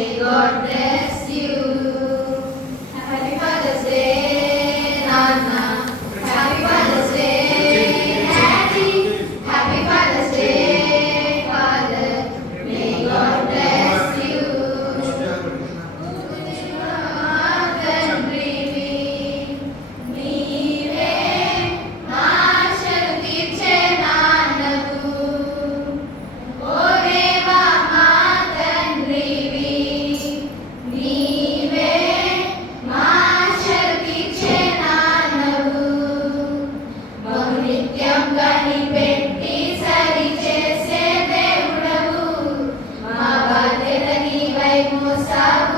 God bless you. Happy Father's Day, Nana. Happy Father's Day, Daddy. Happy Father's Day, Father. May God bless you. Musa